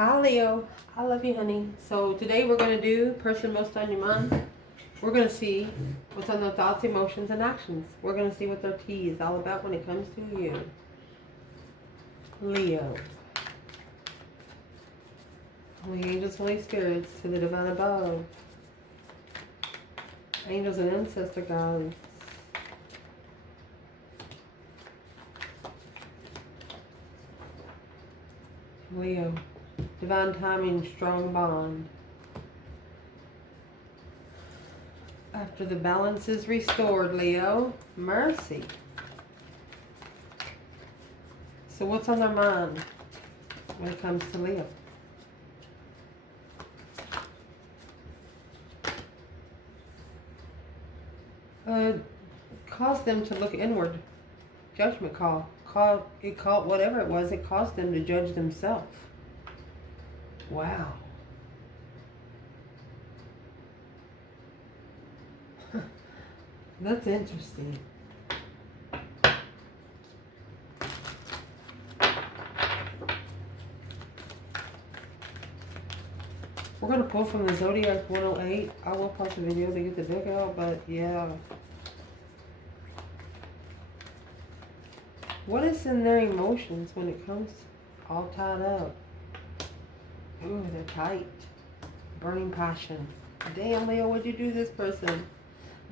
Hi Leo, I love you honey. So today we're going to do person most on your mind. We're going to see what's on their thoughts, emotions, and actions. We're going to see what their tea is all about when it comes to you. Leo. Holy angels, Holy spirits, to the divine above. Angels and ancestor guides. Leo. Divine timing, strong bond. After the balance is restored, Leo, mercy. So what's on their mind when it comes to Leo? Caused them to look inward. Judgment call. Whatever it was, it caused them to judge themselves. Wow. That's interesting. We're going to pull from the Zodiac 108. I will pause the video to get the deck out, but yeah. What is in their emotions when it comes all tied up? Ooh, they're tight. Burning passion. Damn, Leo, what'd you do to this person?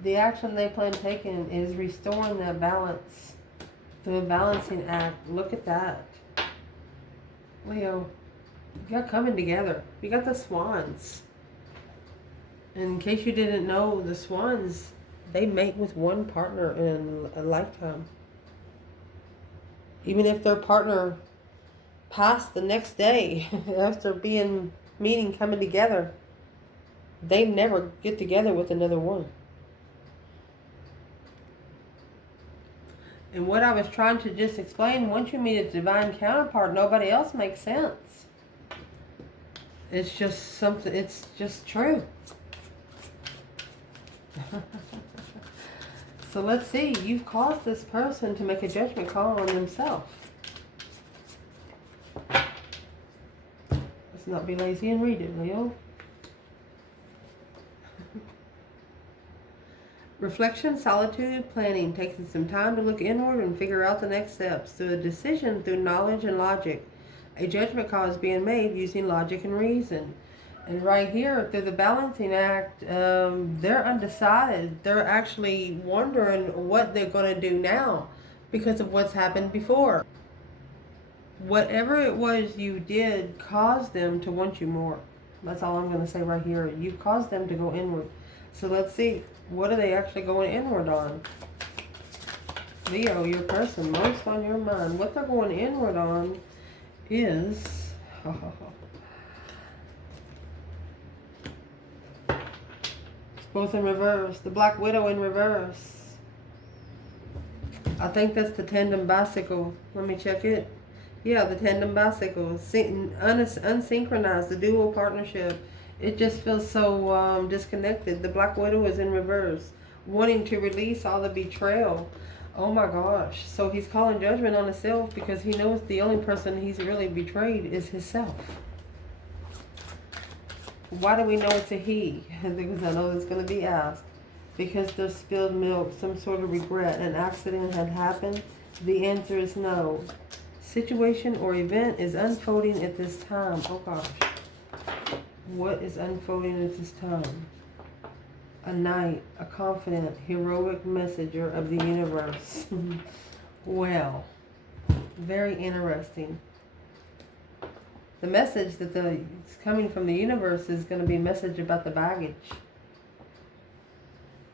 The action they plan taking is restoring that balance through a balancing act. Look at that. Leo, you got coming together. You got the swans. And in case you didn't know, the swans, they mate with one partner in a lifetime. Even if their partner passed the next day after meeting, coming together, they never get together with another one. And what I was trying to just explain, once you meet a divine counterpart, nobody else makes sense. It's just something, it's just true. So let's see, you've caused this person to make a judgment call on themselves. Let's not be lazy and read it, Leo. Reflection, solitude, planning, taking some time to look inward and figure out the next steps. Through a decision, through knowledge and logic. A judgment call is being made using logic and reason. And right here, through the balancing act, they're undecided. They're actually wondering what they're going to do now because of what's happened before. Whatever it was you did caused them to want you more. That's all I'm going to say right here. You caused them to go inward. So let's see. What are they actually going inward on? Leo, your person, most on your mind. What they're going inward on is... it's both in reverse. The Black Widow in reverse. I think that's the tandem bicycle. Let me check it. Yeah, the tandem bicycle. Unsynchronized, the dual partnership. It just feels so disconnected. The Black Widow is in reverse, wanting to release all the betrayal. Oh my gosh. So he's calling judgment on himself because he knows the only person he's really betrayed is himself. Why do we know it's a he? Because I know it's going to be asked. Because there's spilled milk, some sort of regret, an accident had happened. The answer is no. Situation or event is unfolding at this time. Oh gosh. What is unfolding at this time? A knight, a confident, heroic messenger of the universe. Well, very interesting. The message that's coming from the universe is going to be a message about the baggage.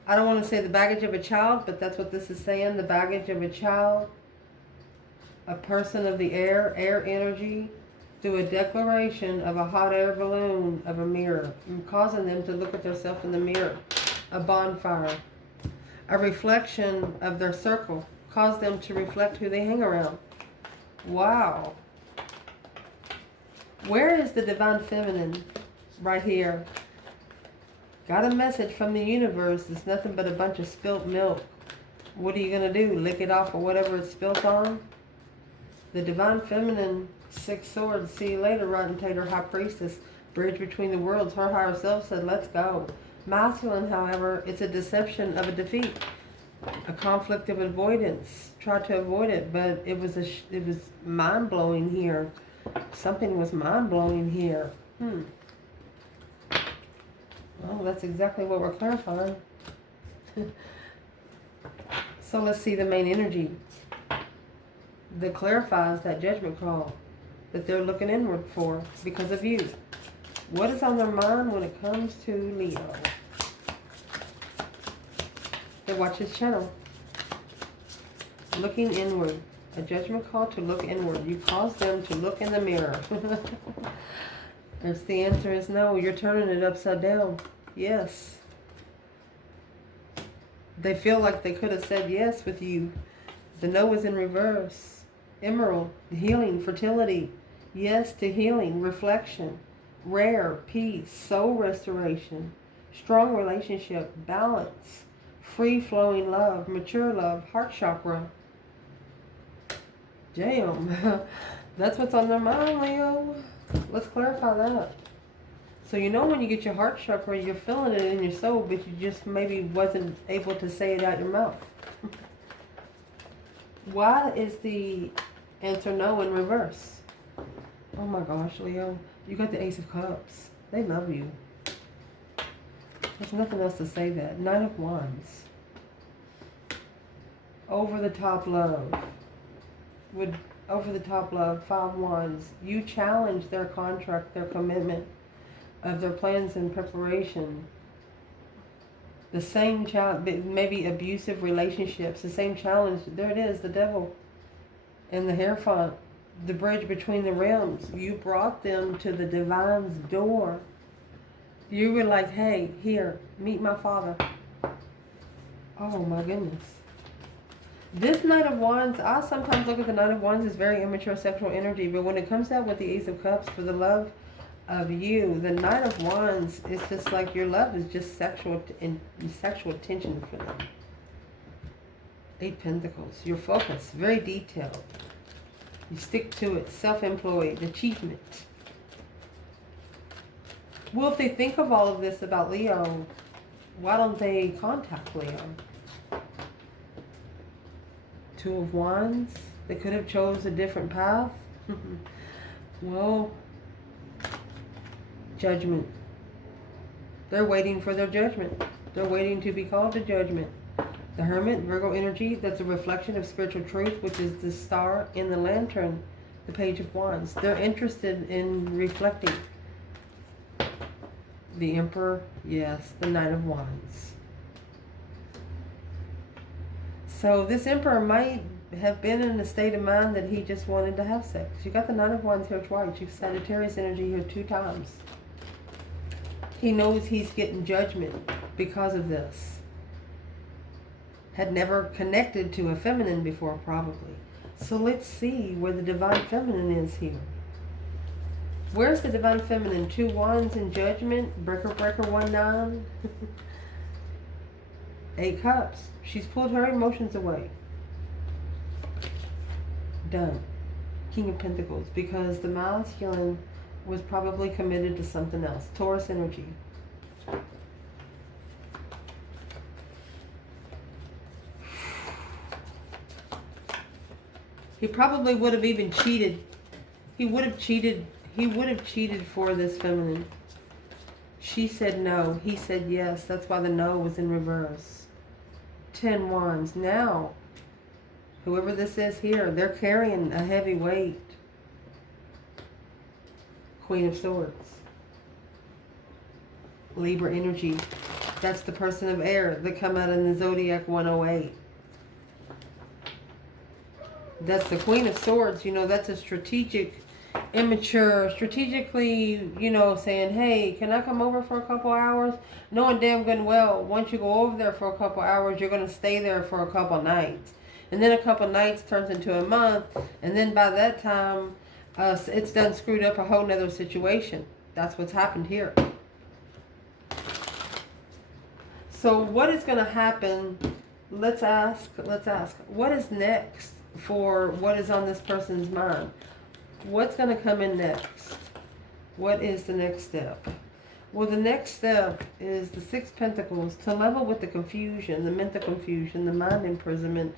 I don't want to say the baggage of a child, but that's what this is saying. The baggage of a child, a person of the air energy, through a declaration of a hot air balloon of a mirror, and causing them to look at themselves in the mirror. A bonfire, a reflection of their circle, cause them to reflect who they hang around. Wow. Where is the divine feminine? Right here. Got a message from the universe. It's nothing but a bunch of spilt milk. What are you going to do? Lick it off or whatever it's spilt on? The divine feminine Six Swords. See you later, Rotten Tater, High Priestess. Bridge between the worlds. Her higher self said, let's go. Masculine, however, it's a deception of a defeat. A conflict of avoidance. Tried to avoid it, but it was mind-blowing here. Something was mind-blowing here. Well, that's exactly what we're clarifying. So let's see the main energy that clarifies that judgment call that they're looking inward for because of you. What is on their mind when it comes to Leo? They watch his channel. Looking inward. A judgment call to look inward. You cause them to look in the mirror. If the answer is no, you're turning it upside down. Yes. They feel like they could have said yes with you. The no is in reverse. Emerald, healing, fertility. Yes to healing, reflection. Rare, peace, soul restoration. Strong relationship, balance. Free-flowing love, mature love, heart chakra. Damn. That's what's on their mind, Leo. Let's clarify that. So you know when you get your heart chakra, you're feeling it in your soul, but you just maybe wasn't able to say it out your mouth. Why is the answer no in reverse? Oh my gosh, Leo. You got the Ace of Cups. They love you. There's nothing else to say that. Knight of Wands. Over the top love. With over the top love, 5 Wands. You challenge their contract, their commitment of their plans and preparation. The same challenge, maybe abusive relationships, the same challenge. There it is, the devil and the Hierophant, the bridge between the realms. You brought them to the divine's door. You were like, hey, here, meet my father. Oh my goodness. This Knight of Wands, I sometimes look at the Knight of Wands as very immature sexual energy, but when it comes out with the Ace of Cups for the love of you, the Knight of Wands is just like your love is just sexual tension for them. 8 Pentacles, your focus, very detailed. You stick to it, self-employed, achievement. Well, if they think of all of this about Leo, why don't they contact Leo? 2 of Wands, they could have chose a different path. Well, judgment. They're waiting for their judgment. They're waiting to be called to judgment. The Hermit, Virgo energy, that's a reflection of spiritual truth, which is the star in the lantern, the Page of Wands. They're interested in reflecting. The Emperor, yes, the Knight of Wands. So this Emperor might have been in a state of mind that he just wanted to have sex. You got the Knight of Wands here twice. You have Sagittarius energy here 2 times. He knows he's getting judgment because of this. Had never connected to a feminine before, probably. So let's see where the divine feminine is here. Where's the divine feminine? 2 Wands in judgment. Breaker, 1-9. 8 Cups. She's pulled her emotions away. Done. King of Pentacles. Because the masculine was probably committed to something else. Taurus energy. He probably would have even cheated. He would have cheated for this feminine. She said no. He said yes. That's why the no was in reverse. 10 Wands. Now, whoever this is here, they're carrying a heavy weight. Queen of Swords. Libra energy. That's the person of air that come out in the Zodiac 108. That's the Queen of Swords. You know, that's a strategic, immature, strategically, you know, saying, hey, can I come over for a couple hours? Knowing damn good and well, once you go over there for a couple hours, you're going to stay there for a couple nights. And then a couple nights turns into a month. And then by that time, it's done screwed up a whole nother situation. That's what's happened here. So what is going to happen? Let's ask. What is next for what is on this person's mind? What's going to come in next? What is the next step? Well, the next step is the Six Pentacles, to level with the confusion, the mental confusion, the mind imprisonment.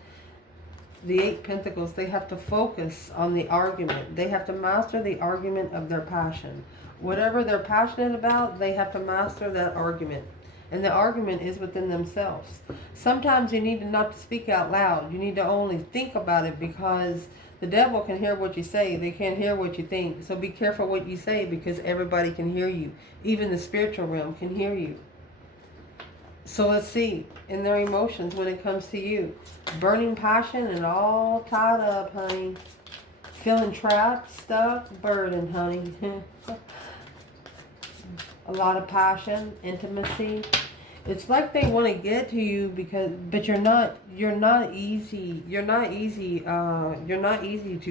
The Eight Pentacles, they have to focus on the argument. They have to master the argument of their passion. Whatever they're passionate about, they have to master that argument. And the argument is within themselves. Sometimes you need not to speak out loud. You need to only think about it, because the devil can hear what you say. They can't hear what you think. So be careful what you say, because everybody can hear you. Even the spiritual realm can hear you. So let's see, in their emotions when it comes to you. Burning passion and all tied up, honey. Feeling trapped, stuck, burdened, honey. A lot of passion, intimacy. It's like they want to get to you, but you're not easy to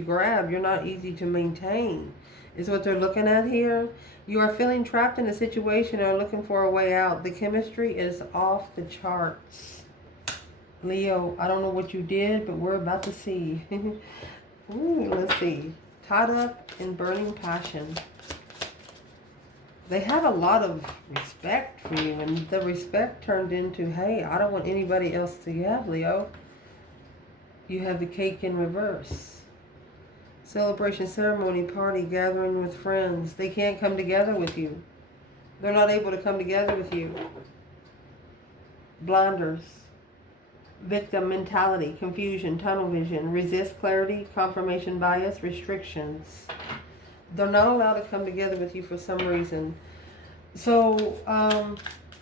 grab. You're not easy to maintain, is what they're looking at here. You are feeling trapped in a situation or looking for a way out. The chemistry is off the charts. Leo, I don't know what you did, but we're about to see. Ooh, let's see. Tied up in burning passion. They have a lot of respect for you, and the respect turned into, hey, I don't want anybody else to have, Leo. You have the cake in reverse. Celebration, ceremony, party, gathering with friends. They can't come together with you. They're not able to come together with you. Blinders. Victim mentality, confusion, tunnel vision, resist clarity, confirmation bias, restrictions. They're not allowed to come together with you for some reason. So,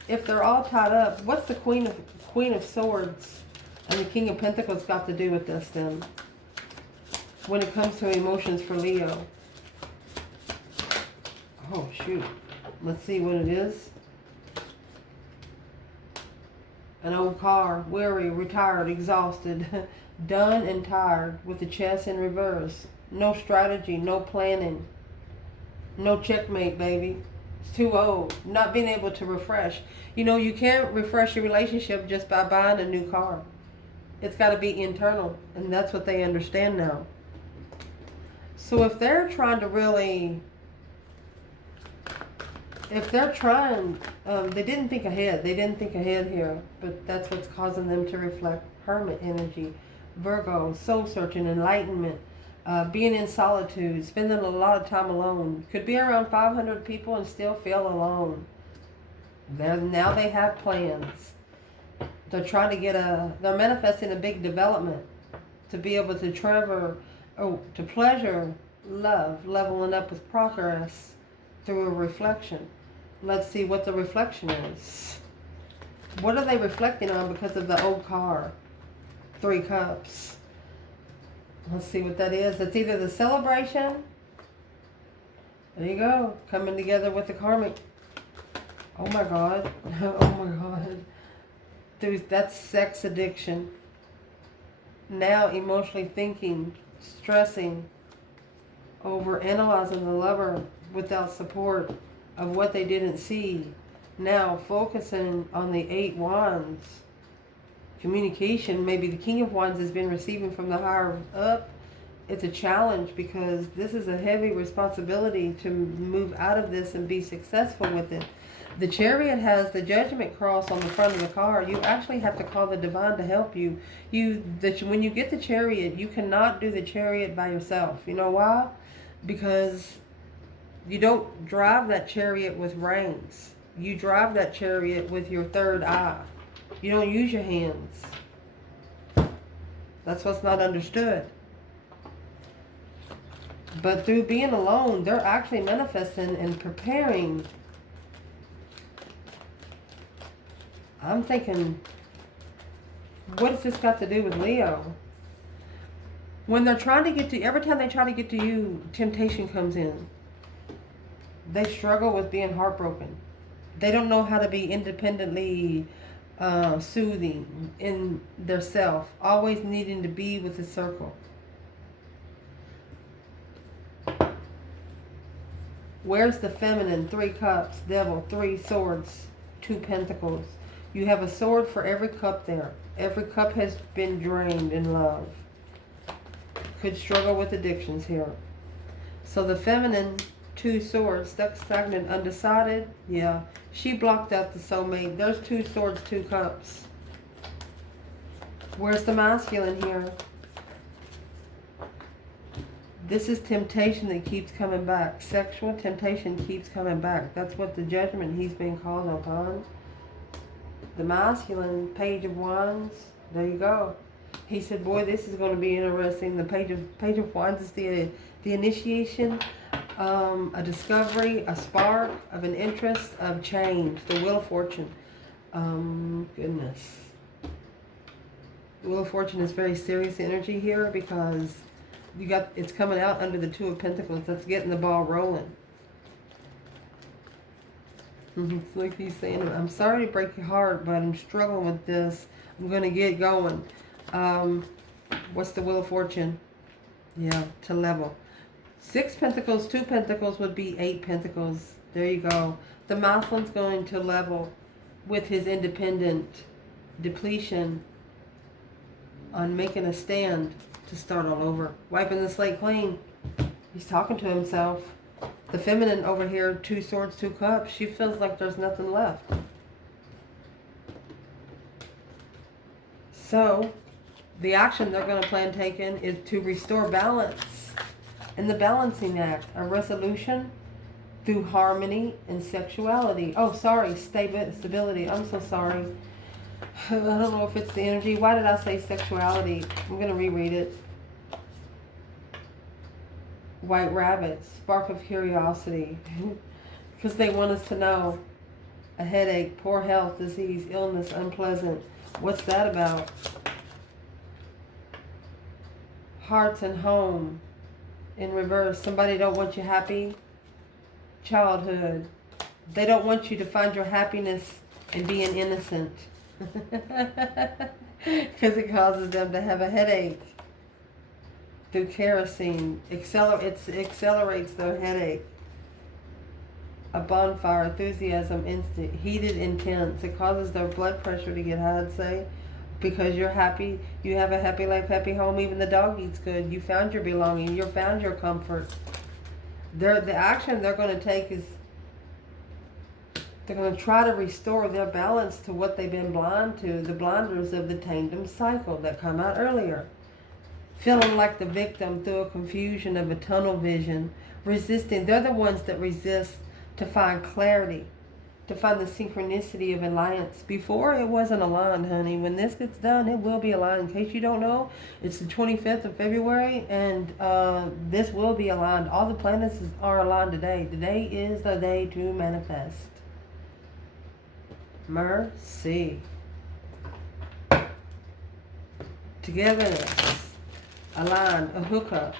if they're all tied up, what's the Queen of Swords and the King of Pentacles got to do with this then? When it comes to emotions for Leo. Oh, shoot. Let's see what it is. An old car, weary, retired, exhausted, done and tired, with the chest in reverse. No strategy, no planning. No checkmate, baby. It's too old. Not being able to refresh. You know, you can't refresh your relationship just by buying a new car. It's got to be internal, and that's what they understand now. So if they're trying to really, they didn't think ahead. They didn't think ahead here, but that's what's causing them to reflect Hermit energy, Virgo, soul searching, enlightenment, being in solitude, spending a lot of time alone. Could be around 500 people and still feel alone. Now they have plans. They're trying to they're manifesting a big development to be able to to pleasure love, leveling up with progress through a reflection. Let's see what the reflection is. What are they reflecting on because of the old car? 3 Cups. Let's see what that is. It's either the celebration. There you go. Coming together with the karmic. Oh my God. Oh my God. Dude, that's sex addiction. Now emotionally thinking, stressing over analyzing the lover without support of what they didn't see. Now focusing on the 8 Wands. Communication, maybe the King of Wands has been receiving from the higher up. It's a challenge because this is a heavy responsibility to move out of this and be successful with it. The Chariot has the Judgment cross on the front of the car. You actually have to call the divine to help you. When you get the Chariot, you cannot do the Chariot by yourself. You know why? Because you don't drive that Chariot with reins. You drive that Chariot with your third eye. You don't use your hands. That's what's not understood. But through being alone, they're actually manifesting and preparing. I'm thinking, what has this got to do with Leo? When they're trying to get to, every time they try to get to you, temptation comes in. They struggle with being heartbroken. They don't know how to be independently soothing in their self, always needing to be with the circle. Where's the feminine? 3 Cups, Devil, 3 Swords, 2 Pentacles. You have a sword for every cup there. Every cup has been drained in love. Could struggle with addictions here. So the feminine, 2 swords, stuck, stagnant, undecided. Yeah, she blocked out the soulmate. There's 2 swords, 2 cups. Where's the masculine here? This is temptation that keeps coming back. Sexual temptation keeps coming back. That's what the judgment he's being called upon. The masculine, Page of Wands. There you go. He said, boy, this is going to be interesting. The Page of Wands is the initiation, a discovery, a spark of an interest, of change. The Wheel of Fortune. Goodness. The Wheel of Fortune is very serious energy here because it's coming out under the 2 of Pentacles. That's getting the ball rolling. It's like he's saying, I'm sorry to break your heart, but I'm struggling with this. I'm going to get going. What's the Wheel of Fortune? Yeah, to level. 6 Pentacles, 2 Pentacles would be 8 Pentacles. There you go. The masculine's going to level with his independent depletion on making a stand to start all over. Wiping the slate clean. He's talking to himself. The feminine over here, 2 swords, 2 cups. She feels like there's nothing left. So, the action they're going to plan taking is to restore balance in the balancing act. A resolution through harmony and sexuality. Oh, sorry, stability. I'm so sorry. I don't know if it's the energy. Why did I say sexuality? I'm going to reread it. White rabbit, spark of curiosity. Because they want us to know. A headache, poor health, disease, illness, unpleasant. What's that about? Hearts and home. In reverse. Somebody don't want you happy. Childhood. They don't want you to find your happiness in being innocent. Because it causes them to have a headache. Through kerosene. It accelerates their headache. A bonfire, enthusiasm, instant, heated, intense. It causes their blood pressure to get high, I'd say. Because you're happy. You have a happy life, happy home. Even the dog eats good. You found your belonging. You found your comfort. The action they're going to take is they're going to try to restore their balance to what they've been blind to. The blinders of the tandem cycle that come out earlier. Feeling like the victim through a confusion of a tunnel vision. Resisting. They're the ones that resist to find clarity. To find the synchronicity of alliance. Before it wasn't aligned, honey. When this gets done, it will be aligned. In case you don't know, it's the 25th of February. And this will be aligned. All the planets are aligned today. Today is the day to manifest. Mercy. Togetherness. Aligned, a hookup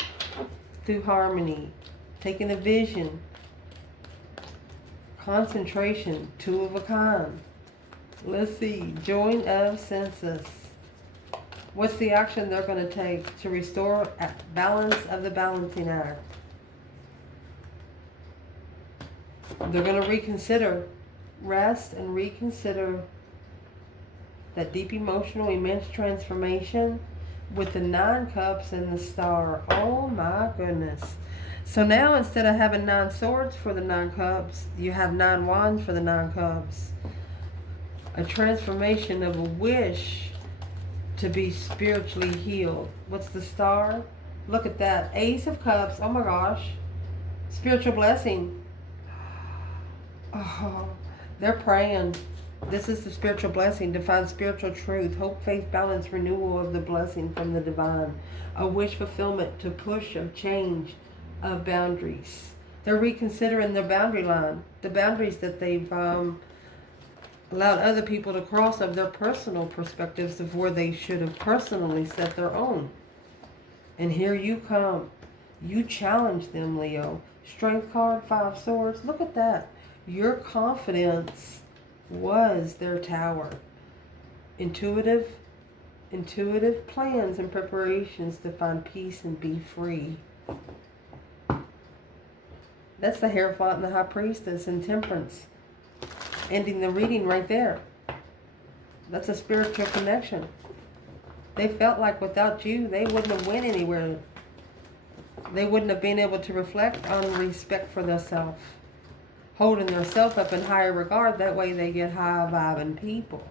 through harmony, taking a vision, concentration, 2 of a kind. Let's see, join of senses. What's the action they're going to take to restore balance of the balancing act? They're going to reconsider, rest and reconsider that deep emotional, immense transformation. With the 9 cups and the star. Oh my goodness. So now instead of having 9 swords for the 9 cups, you have 9 wands for the 9 cups. A transformation of a wish to be spiritually healed. What's the star? Look at that. Ace of Cups. Oh my gosh. Spiritual blessing. Oh, they're praying. This is the spiritual blessing, to find spiritual truth, hope, faith, balance, renewal of the blessing from the divine. A wish fulfillment to push of change of boundaries. They're reconsidering their boundary line, the boundaries that they've allowed other people to cross of their personal perspectives of where they should have personally set their own. And here you come. You challenge them, Leo. Strength card, 5 swords. Look at that. Your confidence was their tower. Intuitive plans and preparations to find peace and be free. That's the Hierophant and the High Priestess and Temperance. Ending the reading right there. That's a spiritual connection. They felt like without you, they wouldn't have went anywhere. They wouldn't have been able to reflect on respect for themselves, holding themselves up in higher regard. That way they get high vibing people.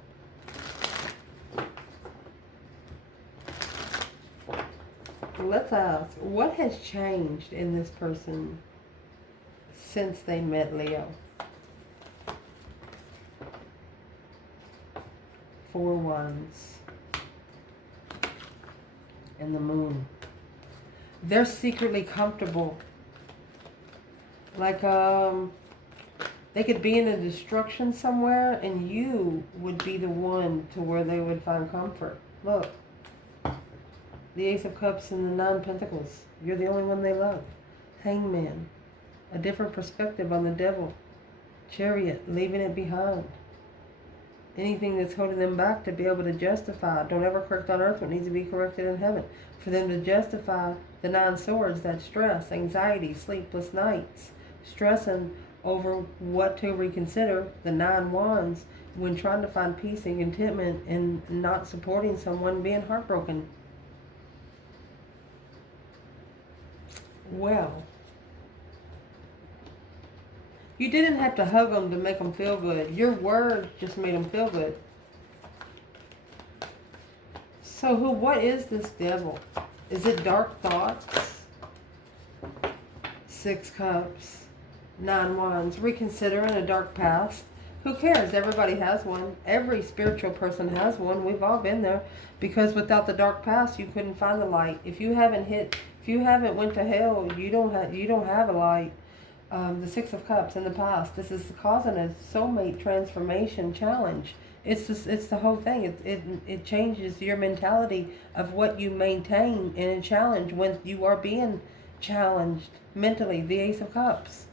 Let's ask, what has changed in this person since they met Leo? 4 wands and the moon. They're secretly comfortable. Like they could be in a destruction somewhere and you would be the one to where they would find comfort. Look. The Ace of Cups and the 9 Pentacles. You're the only one they love. Hangman. A different perspective on the devil. Chariot. Leaving it behind. Anything that's holding them back to be able to justify. Don't ever correct on earth what needs to be corrected in heaven. For them to justify the 9 swords, that stress, anxiety, sleepless nights. Stressing over what to reconsider. The 9 wands when trying to find peace and contentment and not supporting someone being heartbroken. Well, you didn't have to hug them to make them feel good. Your words just made them feel good. So what is this devil? Is it dark thoughts? 6 cups, 9 wands. Reconsidering a dark past. Who cares? Everybody has one. Every spiritual person has one. We've all been there. Because without the dark past, you couldn't find the light. If you haven't went to hell, you don't have a light. The 6 of Cups in the past. This is causing a soulmate transformation challenge. It's the whole thing. It changes your mentality of what you maintain in a challenge when you are being challenged mentally. The Ace of Cups.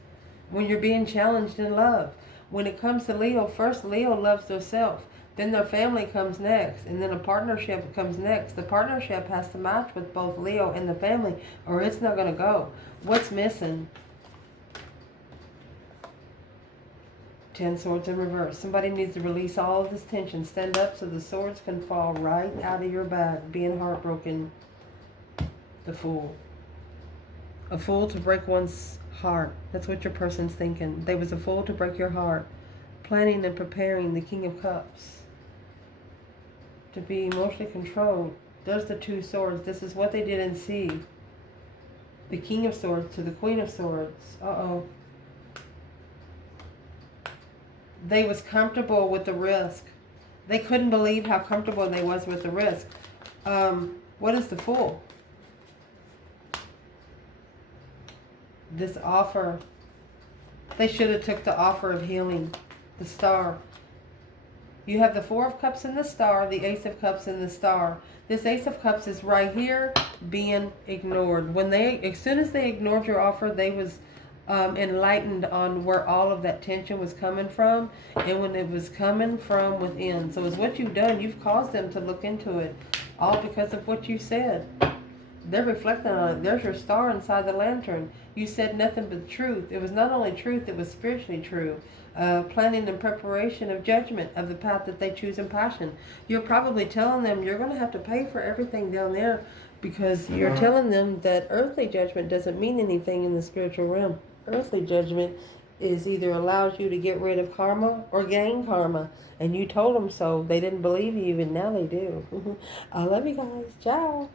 When you're being challenged in love. When it comes to Leo, first Leo loves themselves. Then their family comes next, and then a partnership comes next. The partnership has to match with both Leo and the family, or it's not going to go. What's missing? 10 swords in reverse. Somebody needs to release all of this tension. Stand up so the swords can fall right out of your bag. Being heartbroken. The Fool. A fool to break one's heart. That's what your person's thinking. They was a fool to break your heart. Planning and preparing. The King of Cups. To be emotionally controlled. There's the 2 swords. This is what they didn't see. The King of Swords to the Queen of Swords. Uh-oh. They was comfortable with the risk. They couldn't believe how comfortable they was with the risk. What is the Fool? This offer. They should have took the offer of healing. The Star. You have the 4 of Cups and the Star, the Ace of Cups and the Star. This Ace of Cups is right here being ignored. As soon as they ignored your offer, they was enlightened on where all of that tension was coming from, and when it was coming from within. So it's what you've done. You've caused them to look into it, all because of what you said. They're reflecting on it. There's your star inside the lantern. You said nothing but truth. It was not only truth, it was spiritually true. Planning and preparation of judgment of the path that they choose in passion. You're probably telling them you're going to have to pay for everything down there, because you're telling them that earthly judgment doesn't mean anything in the spiritual realm. Earthly judgment is either allows you to get rid of karma or gain karma. And you told them so. They didn't believe you, and now they do. I love you guys. Ciao.